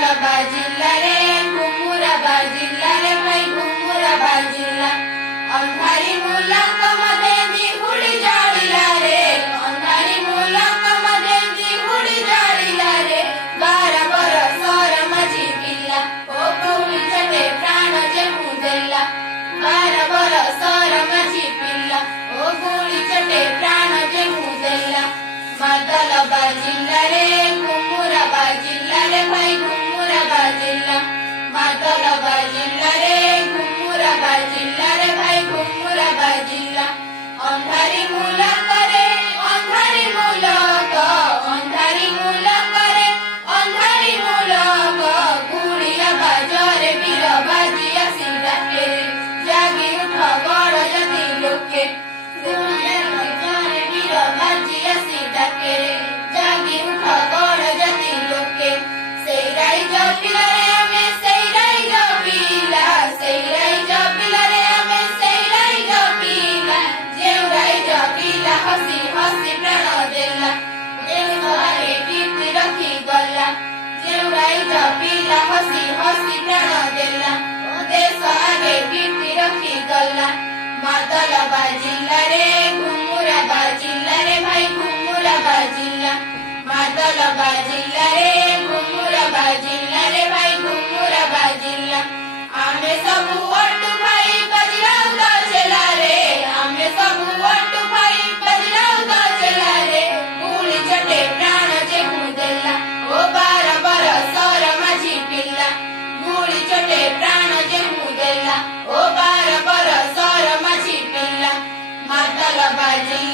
बाजिल्ला रे घुमुरा बाजिल्ला रे भाई घुमुरा बाजिल्ला अंधारी मुलाक मध्ये दी हुडी जाळीला रे अंधारी मुलाक मध्ये दी हुडी जाळीला रे 12 बरसर माझी पिल्ला ओ गौरी चटे प्राण जे मुदेला 12 बरसर माझी पिल्ला ओ गौरी चटे प्राण जे मुदेला मादल बाजिल्ला रे घुमुरा बाजिल्ला रे भाई घुमुरा बाजिल्ला मादल बाजिल्ला रे घुमुरा बाजिल्ला रे भाई घुमुरा बाजिल्ला अंधारी मुलाक रे अंधारी मुलाक रे अंधारी मुलाक गुड़िया बाजार बीर बाजिया सीधा के जागी उठ गड़ जति लोके बीर बाजिया सीधा के जागी उठ गड़ जति लोके सेराई जपिला रे हमें सेराई जपिला रे हमें सेराई जपिला जेउराई जपिला हसी हसी प्राण देला जेउराई कीर्ति रखी गला जेउराई जपिला हसी हसी प्राण देला देश आगे कीर्ति रखी गला मादल बाजिल्ला रे घुमुरा बाजिल्ला रे भाई घुमुरा बाजिल्ला मादल बाजिल्ला रे घुमुरा बाजिल्ला रे भाई घुमुरा बाजिल्ला आमे सबु ओटु भाई बजराऊ दा चला रे आमे सबु ओटु भाई बजराऊ दा चला रे गुली चटे प्राण जे मुदेला ओ 12 बरसर माझी पिल्ला गुली चटे प्राण जे मुदेला ओ 12 बरसर माझी पिल्ला मादल बाजिल्ला